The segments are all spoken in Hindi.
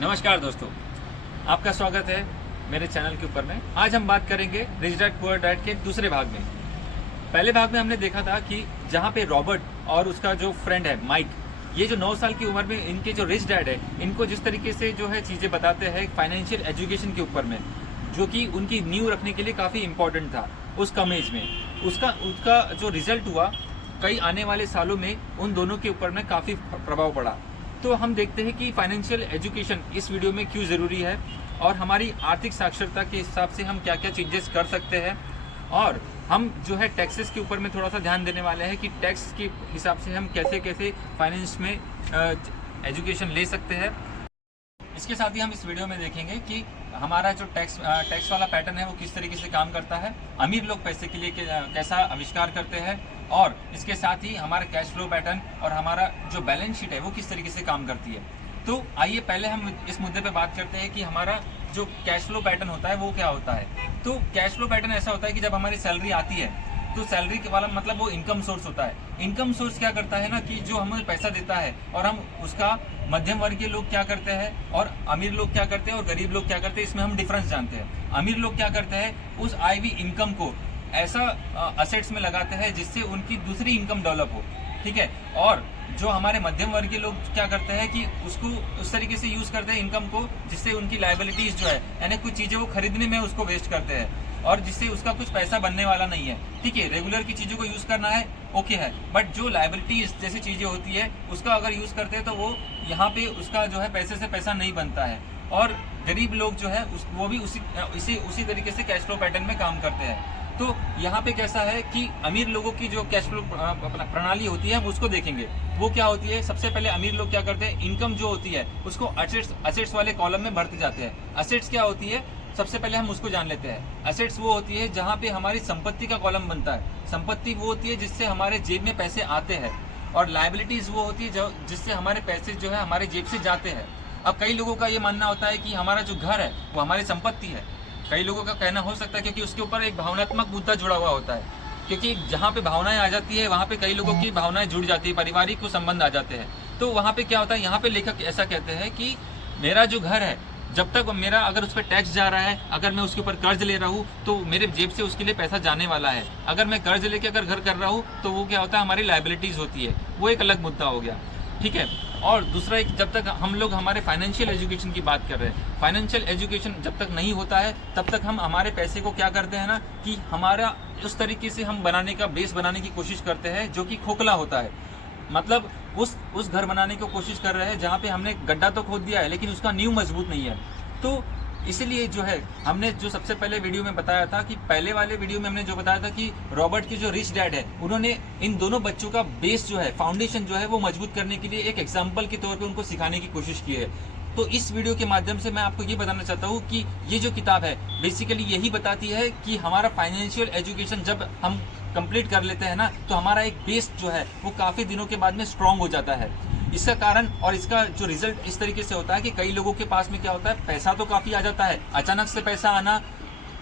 नमस्कार दोस्तों, आपका स्वागत है मेरे चैनल के ऊपर में। आज हम बात करेंगे रिच डैड पुअर डैड के दूसरे भाग में। पहले भाग में हमने देखा था कि जहाँ पे रॉबर्ट और उसका जो फ्रेंड है माइक, ये जो 9 साल की उम्र में इनके जो रिच डैड है, इनको जिस तरीके से जो है चीज़ें बताते हैं फाइनेंशियल एजुकेशन के ऊपर में, जो कि उनकी नींव रखने के लिए काफ़ी इंपॉर्टेंट था उस कम एज में। उसका जो रिजल्ट हुआ, कई आने वाले सालों में उन दोनों के ऊपर में काफ़ी प्रभाव पड़ा। तो हम देखते हैं कि फाइनेंशियल एजुकेशन इस वीडियो में क्यों ज़रूरी है और हमारी आर्थिक साक्षरता के हिसाब से हम क्या क्या चेंजेस कर सकते हैं, और हम जो है टैक्सेस के ऊपर में थोड़ा सा ध्यान देने वाले हैं कि टैक्स के हिसाब से हम कैसे कैसे फाइनेंस में एजुकेशन ले सकते हैं। इसके साथ ही हम इस वीडियो में देखेंगे कि हमारा जो टैक्स वाला पैटर्न है वो किस तरीके से काम करता है, अमीर लोग पैसे के लिए कैसा आविष्कार करते हैं, और इसके साथ ही हमारा कैश फ्लो पैटर्न और हमारा जो बैलेंस शीट है वो किस तरीके से काम करती है। तो आइए पहले हम इस मुद्दे पे बात करते हैं कि हमारा जो कैश फ्लो पैटर्न होता है वो क्या होता है। तो कैश फ्लो पैटर्न ऐसा होता है कि जब हमारी सैलरी आती है तो सैलरी के वाला मतलब वो इनकम सोर्स होता है। इनकम सोर्स क्या करता है ना कि जो हमें पैसा देता है और हम उसका मध्यम वर्ग के लोग क्या करते हैं और अमीर लोग क्या करते हैं और गरीब लोग क्या करते हैं, इसमें हम डिफरेंस जानते हैं। अमीर लोग क्या करते हैं, उस आई हुई इनकम को ऐसा असेट्स में लगाते हैं जिससे उनकी दूसरी इनकम डेवलप हो, ठीक है। और जो हमारे मध्यम वर्ग के लोग क्या करते हैं कि उसको उस तरीके से यूज करते हैं इनकम को जिससे उनकी लाइबिलिटीज जो है, यानी कुछ चीजें वो खरीदने में उसको वेस्ट करते हैं और जिससे उसका कुछ पैसा बनने वाला नहीं है, ठीक है। रेगुलर की चीज़ों को यूज़ करना है, ओके है, बट जो लाइबिलिटीज जैसी चीज़ें होती है उसका अगर यूज़ करते हैं तो वो यहाँ पे उसका जो है पैसे से पैसा नहीं बनता है। और गरीब लोग जो है वो भी उसी तरीके से कैश फ्लो पैटर्न में काम करते हैं। तो यहाँ पे कैसा है कि अमीर लोगों की जो कैश फ्लो प्रणाली होती है हम उसको देखेंगे। वो क्या होती है, सबसे पहले अमीर लोग क्या करते हैं, इनकम जो होती है उसको असेट्स वाले कॉलम में भरते जाते हैं। असेट्स क्या होती है, सबसे पहले हम उसको जान लेते हैं। असेट्स वो होती है जहाँ पे हमारी संपत्ति का कॉलम बनता है। संपत्ति वो होती है जिससे हमारे जेब में पैसे आते हैं, और लायबिलिटीज वो होती है जिससे हमारे पैसे जो है हमारे जेब से जाते हैं। अब कई लोगों का ये मानना होता है कि हमारा जो घर है वो हमारी संपत्ति है। कई लोगों का कहना हो सकता है क्योंकि उसके ऊपर एक भावनात्मक मुद्दा जुड़ा हुआ होता है, क्योंकि जहाँ पे भावनाएं आ जाती है वहाँ पे कई लोगों की भावनाएं जुड़ जाती है, पारिवारिक को संबंध आ जाते हैं। तो वहाँ पे क्या होता है, यहाँ पे लेखक ऐसा कहते हैं कि मेरा जो घर है, जब तक मेरा अगर उस पर टैक्स जा रहा है, अगर मैं उसके ऊपर कर्ज ले रहा हूँ तो मेरे जेब से उसके लिए पैसा जाने वाला है। अगर मैं कर्ज लेके अगर घर कर रहा हूँ तो वो क्या होता है, हमारी लाइबिलिटीज होती है, वो एक अलग मुद्दा हो गया, ठीक है। और दूसरा एक, जब तक हम लोग हमारे फाइनेंशियल एजुकेशन की बात कर रहे हैं, फाइनेंशियल एजुकेशन जब तक नहीं होता है तब तक हम हमारे पैसे को क्या करते हैं ना कि हमारा उस तरीके से हम बनाने का बेस बनाने की कोशिश करते हैं जो कि खोखला होता है। मतलब उस घर बनाने की कोशिश कर रहे हैं जहाँ पे हमने गड्ढा तो खोद दिया है लेकिन उसका नींव मजबूत नहीं है। तो इसलिए जो है हमने जो सबसे पहले वीडियो में बताया था कि पहले वाले वीडियो में हमने जो बताया था कि रॉबर्ट के जो रिच डैड है उन्होंने इन दोनों बच्चों का बेस जो है, फाउंडेशन जो है वो मजबूत करने के लिए एक एग्जाम्पल के तौर पे उनको सिखाने की कोशिश की है। तो इस वीडियो के माध्यम से मैं आपको ये बताना चाहता हूँ कि ये जो किताब है बेसिकली यही बताती है कि हमारा फाइनेंशियल एजुकेशन जब हम कंप्लीट कर लेते हैं ना तो हमारा एक बेस जो है वो काफ़ी दिनों के बाद में स्ट्रांग हो जाता है। इसका कारण और इसका जो रिजल्ट इस तरीके से होता है कि कई लोगों के पास में क्या होता है, पैसा तो काफ़ी आ जाता है, अचानक से पैसा आना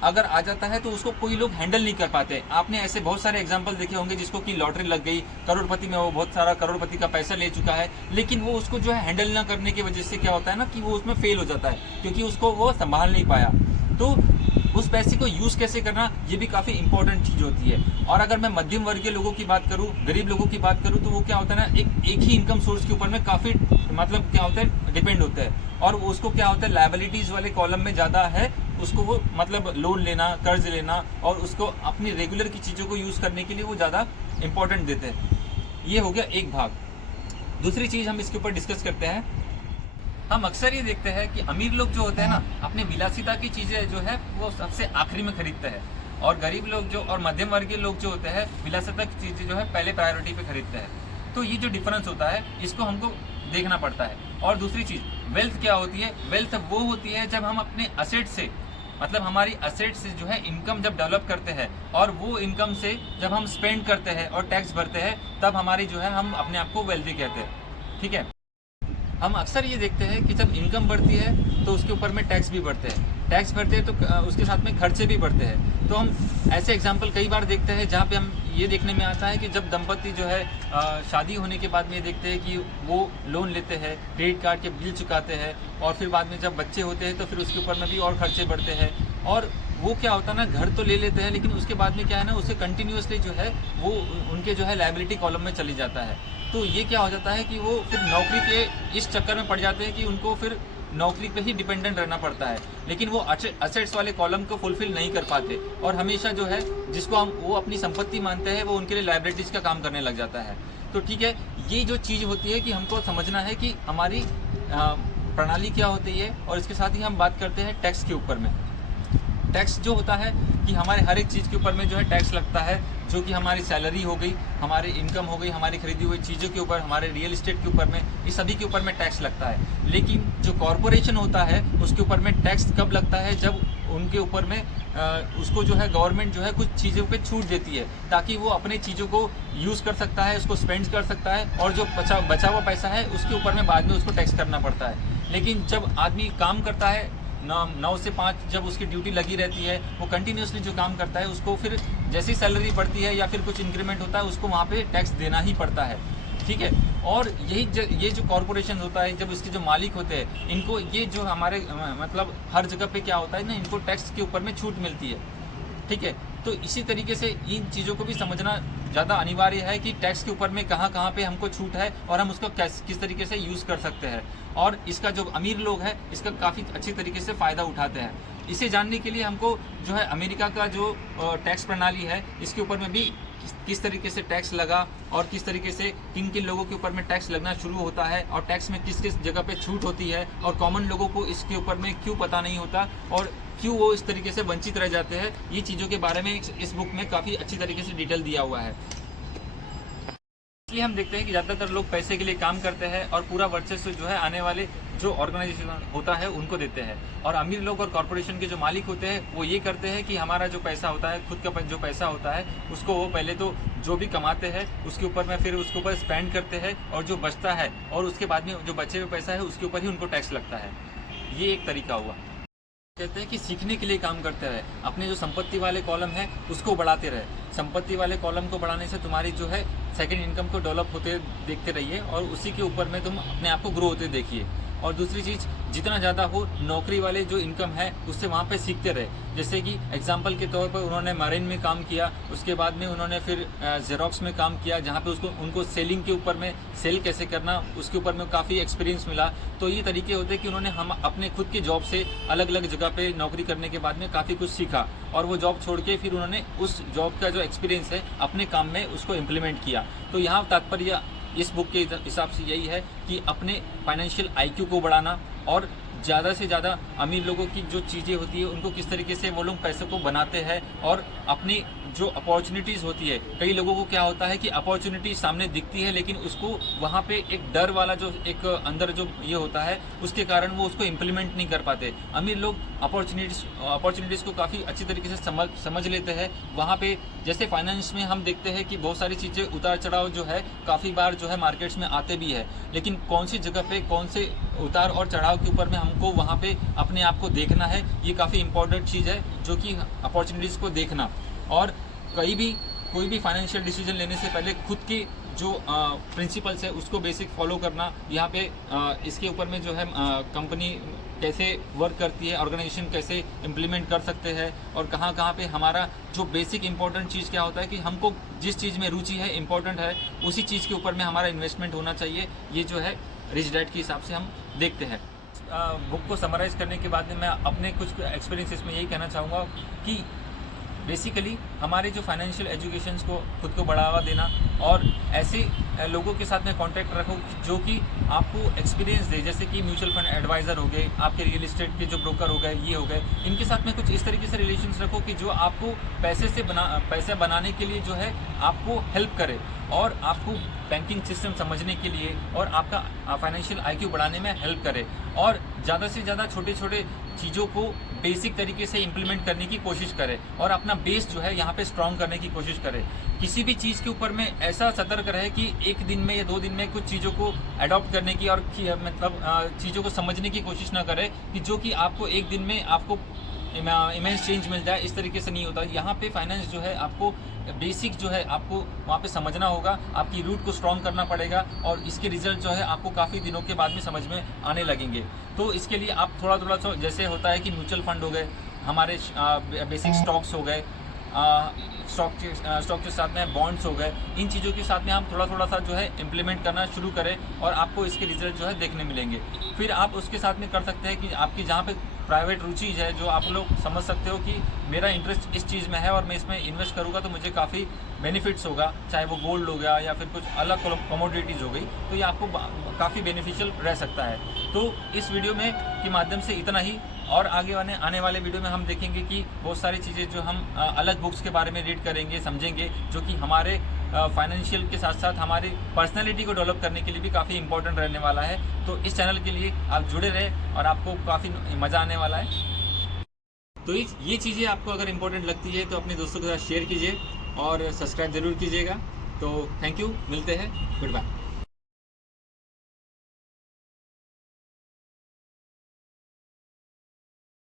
अगर आ जाता है तो उसको कोई लोग हैंडल नहीं कर पाते। आपने ऐसे बहुत सारे एग्जाम्पल देखे होंगे जिसको कि लॉटरी लग गई, करोड़पति में वो बहुत सारा करोड़पति का पैसा ले चुका है, लेकिन वो उसको जो है हैंडल ना करने की वजह से क्या होता है ना कि वो उसमें फेल हो जाता है क्योंकि उसको वो संभाल नहीं पाया। तो उस पैसे को यूज़ कैसे करना ये भी काफ़ी इंपॉर्टेंट चीज़ होती है। और अगर मैं मध्यम वर्ग के लोगों की बात करूँ, गरीब लोगों की बात करूँ, तो वो क्या होता है ना एक ही इनकम सोर्स के ऊपर में काफ़ी मतलब क्या होता है डिपेंड होता है, और उसको क्या होता है लायबिलिटीज़ वाले कॉलम में ज़्यादा है, उसको वो मतलब लोन लेना, कर्ज लेना और उसको अपनी रेगुलर की चीज़ों को यूज़ करने के लिए वो ज़्यादा इंपॉर्टेंट देते हैं। ये हो गया एक भाग। दूसरी चीज़ हम इसके ऊपर डिस्कस करते हैं। हम अक्सर ये देखते हैं कि अमीर लोग जो होते हैं ना अपने विलासिता की चीज़ें जो है वो सबसे आखिरी में खरीदते हैं, और गरीब लोग जो और मध्यम वर्गीय लोग जो होते हैं विलासिता की चीज़ें जो है पहले प्रायोरिटी पे खरीदते हैं। तो ये जो डिफरेंस होता है इसको हमको देखना पड़ता है। और दूसरी चीज़ वेल्थ क्या होती है, वेल्थ वो होती है जब हम अपने असेट से मतलब हमारी असेट से जो है इनकम जब डेवलप करते हैं और वो इनकम से जब हम स्पेंड करते हैं और टैक्स भरते हैं तब हमारी जो है हम अपने आप को वेल्थी कहते हैं, ठीक है। हम अक्सर ये देखते हैं कि जब इनकम बढ़ती है तो उसके ऊपर में टैक्स भी बढ़ते हैं, टैक्स बढ़ते हैं तो उसके साथ में खर्चे भी बढ़ते हैं। तो हम ऐसे एग्जाम्पल कई बार देखते हैं जहाँ पे हम ये देखने में आता है कि जब दंपति जो है शादी होने के बाद में ये देखते हैं कि वो लोन लेते हैं, क्रेडिट कार्ड के बिल चुकाते हैं, और फिर बाद में जब बच्चे होते हैं तो फिर उसके ऊपर में भी और खर्चे बढ़ते हैं। और वो क्या होता है ना, घर तो ले लेते हैं लेकिन उसके बाद में क्या है ना, उसे कंटिन्यूसली जो है वो उनके जो है लायबिलिटी कॉलम में चली जाता है। तो ये क्या हो जाता है कि वो फिर नौकरी के इस चक्कर में पड़ जाते हैं कि उनको फिर नौकरी पे ही डिपेंडेंट रहना पड़ता है, लेकिन वो असेट्स वाले कॉलम को फुलफिल नहीं कर पाते, और हमेशा जो है जिसको हम वो अपनी संपत्ति मानते हैं वो उनके लिए लायबिलिटीज़ का काम करने लग जाता है। तो ठीक है, ये जो चीज़ होती है कि हमको समझना है कि हमारी प्रणाली क्या होती है, और इसके साथ ही हम बात करते हैं टैक्स के ऊपर में। टैक्स जो होता है कि हमारे हर एक चीज़ के ऊपर में जो है टैक्स लगता है, जो कि हमारी सैलरी हो गई, हमारी इनकम हो गई, हमारी खरीदी हुई चीज़ों के ऊपर, हमारे रियल इस्टेट के ऊपर में, इस सभी के ऊपर में टैक्स लगता है। लेकिन जो कॉरपोरेशन होता है उसके ऊपर में टैक्स कब लगता है, जब उनके ऊपर में उसको जो है गवर्नमेंट जो है कुछ चीज़ों पे छूट देती है, ताकि वो अपने चीज़ों को यूज़ कर सकता है, उसको स्पेंड कर सकता है, और जो बचा हुआ पैसा है उसके ऊपर में बाद में उसको टैक्स करना पड़ता है। लेकिन जब आदमी काम करता है 9 से 5 जब उसकी ड्यूटी लगी रहती है, वो कंटिन्यूसली जो काम करता है उसको फिर जैसी सैलरी बढ़ती है या फिर कुछ इंक्रीमेंट होता है उसको वहाँ पे टैक्स देना ही पड़ता है, ठीक है। और ये जो कॉरपोरेशन होता है, जब इसके जो मालिक होते हैं, इनको ये जो हमारे मतलब हर जगह पे क्या होता है ना, इनको टैक्स के ऊपर में छूट मिलती है, ठीक है। तो इसी तरीके से इन चीज़ों को भी समझना ज़्यादा अनिवार्य है कि टैक्स के ऊपर में कहाँ पे हमको छूट है और हम उसको किस तरीके से यूज़ कर सकते हैं, और इसका जो अमीर लोग हैं इसका काफ़ी अच्छी तरीके से फ़ायदा उठाते हैं। इसे जानने के लिए हमको जो है अमेरिका का जो टैक्स प्रणाली है इसके ऊपर में भी किस तरीके से टैक्स लगा, और किस तरीके से किन किन लोगों के ऊपर में टैक्स लगना शुरू होता है, और टैक्स में किस किस जगह पे छूट होती है, और कॉमन लोगों को इसके ऊपर में क्यों पता नहीं होता और क्यों वो इस तरीके से वंचित रह जाते हैं, ये चीज़ों के बारे में इस बुक में काफ़ी अच्छी तरीके से डिटेल दिया हुआ है। इसलिए हम देखते हैं कि ज़्यादातर लोग पैसे के लिए काम करते हैं और पूरा वर्चस्व जो है आने वाले जो ऑर्गेनाइजेशन होता है उनको देते हैं, और अमीर लोग और कॉरपोरेशन के जो मालिक होते हैं वो ये करते हैं कि हमारा जो पैसा होता है, खुद का जो पैसा होता है, उसको वो पहले तो जो भी कमाते हैं उसके ऊपर में फिर उसके ऊपर स्पेंड करते हैं, और जो बचता है और उसके बाद में जो बचे हुए पैसा है उसके ऊपर ही उनको टैक्स लगता है। ये एक तरीका हुआ। कहते हैं कि सीखने के लिए काम करते रहे, अपने जो संपत्ति वाले कॉलम है उसको बढ़ाते रहे। संपत्ति वाले कॉलम को बढ़ाने से तुम्हारी जो है सेकंड इनकम को डेवलप होते देखते रहिए, और उसी के ऊपर में तुम अपने आप को ग्रो होते देखिए। और दूसरी चीज़, जितना ज़्यादा हो नौकरी वाले जो इनकम है उससे वहाँ पे सीखते रहे। जैसे कि एग्जांपल के तौर पर उन्होंने मरीन में काम किया, उसके बाद में उन्होंने फिर जेरोक्स में काम किया, जहाँ पे उनको सेलिंग के ऊपर में सेल कैसे करना उसके ऊपर में काफ़ी एक्सपीरियंस मिला। तो ये तरीके होते हैं कि उन्होंने हम अपने खुद के जॉब से अलग अलग जगह पे नौकरी करने के बाद में काफ़ी कुछ सीखा, और वो जॉब छोड़ के फिर उन्होंने उस जॉब का जो एक्सपीरियंस है अपने काम में उसको इम्प्लीमेंट किया। तो यहाँ तात्पर्य इस बुक के हिसाब से यही है कि अपने फाइनेंशियल आईक्यू को बढ़ाना, और ज़्यादा से ज़्यादा अमीर लोगों की जो चीज़ें होती है उनको किस तरीके से वो लोग पैसे को बनाते हैं, और अपनी जो अपॉर्चुनिटीज़ होती है, कई लोगों को क्या होता है कि अपॉर्चुनिटी सामने दिखती है लेकिन उसको वहाँ पे एक डर वाला जो एक अंदर जो ये होता है उसके कारण वो उसको इम्प्लीमेंट नहीं कर पाते। अमीर लोग अपॉर्चुनिटीज़ को काफ़ी अच्छी तरीके से समझ लेते हैं। वहाँ पे जैसे फाइनेंस में हम देखते हैं कि बहुत सारी चीज़ें उतार चढ़ाव जो है काफ़ी बार जो है मार्केट्स में आते भी है, लेकिन कौन सी जगह पे कौन से उतार और चढ़ाव के ऊपर में हमको वहाँ पे अपने आप को देखना है, ये काफ़ी इंपॉर्टेंट चीज़ है, जो कि अपॉर्चुनिटीज़ को देखना। और कोई भी फाइनेंशियल डिसीजन लेने से पहले खुद की जो प्रिंसिपल्स है उसको बेसिक फॉलो करना। यहाँ पे इसके ऊपर में जो है कंपनी कैसे वर्क करती है, ऑर्गेनाइजेशन कैसे इम्प्लीमेंट कर सकते हैं, और कहाँ पे हमारा जो बेसिक इंपॉर्टेंट चीज़ क्या होता है कि हमको जिस चीज़ में रुचि है, इंपॉर्टेंट है, उसी चीज़ के ऊपर में हमारा इन्वेस्टमेंट होना चाहिए। ये जो है रिच डैड के हिसाब से हम देखते हैं। बुक को समराइज़ करने के बाद में मैं अपने कुछ एक्सपीरियंसेस में यही कहना चाहूँगा कि बेसिकली हमारे जो फाइनेंशियल एजुकेशंस को खुद को बढ़ावा देना, और ऐसे लोगों के साथ में कांटेक्ट रखो जो कि आपको एक्सपीरियंस दे, जैसे कि म्यूचुअल फंड एडवाइज़र हो गए, आपके रियल इस्टेट के जो ब्रोकर हो गए, ये हो गए, इनके साथ में कुछ इस तरीके से रिलेशंस रखो कि जो आपको पैसे बनाने के लिए जो है आपको हेल्प करे, और आपको बैंकिंग सिस्टम समझने के लिए और आपका फाइनेंशियल आईक्यू बढ़ाने में हेल्प करे, और ज़्यादा से ज़्यादा छोटे छोटे चीज़ों को बेसिक तरीके से इम्प्लीमेंट करने की कोशिश करें और अपना बेस जो है यहाँ पे स्ट्रॉन्ग करने की कोशिश करें। किसी भी चीज़ के ऊपर में ऐसा सतर्क रहे कि एक दिन में या 2 दिन में कुछ चीज़ों को अडॉप्ट करने की और मतलब चीज़ों को समझने की कोशिश ना करें कि जो कि आपको एक दिन में आपको इमेंस चेंज मिल जाए। इस तरीके से नहीं होता। यहाँ पे फाइनेंस जो है आपको बेसिक जो है आपको वहाँ पे समझना होगा, आपकी रूट को स्ट्रॉन्ग करना पड़ेगा और इसके रिजल्ट जो है आपको काफ़ी दिनों के बाद में समझ में आने लगेंगे। तो इसके लिए आप थोड़ा थोड़ा जैसे होता है कि म्यूचुअल फंड हो गए, हमारे बेसिक स्टॉक्स हो गए, स्टॉक के साथ में बॉन्ड्स हो गए, इन चीज़ों के साथ में हम थोड़ा थोड़ा सा जो है इम्प्लीमेंट करना शुरू करें और आपको इसके रिजल्ट जो है देखने मिलेंगे। फिर आप उसके साथ में कर सकते हैं कि आपकी जहाँ पे प्राइवेट रुचि है, जो आप लोग समझ सकते हो कि मेरा इंटरेस्ट इस चीज़ में है और मैं इसमें इन्वेस्ट करूँगा तो मुझे काफ़ी बेनिफिट्स होगा, चाहे वो गोल्ड हो गया या फिर कुछ अलग कमोडिटीज़ हो गई, तो ये आपको काफ़ी बेनिफिशियल रह सकता है। तो इस वीडियो में के माध्यम से इतना ही, और आगे आने वाले वीडियो में हम देखेंगे कि बहुत सारी चीज़ें जो हम अलग बुक्स के बारे में रीड करेंगे, समझेंगे, जो कि हमारे फाइनेंशियल के साथ साथ हमारी पर्सनैलिटी को डेवलप करने के लिए भी काफ़ी इंपॉर्टेंट रहने वाला है। तो इस चैनल के लिए आप जुड़े रहें और आपको काफ़ी मज़ा आने वाला है। तो ये चीज़ें आपको अगर इम्पोर्टेंट लगती है तो अपने दोस्तों के साथ शेयर कीजिए और सब्सक्राइब ज़रूर कीजिएगा। तो थैंक यू, मिलते हैं, गुड बाय।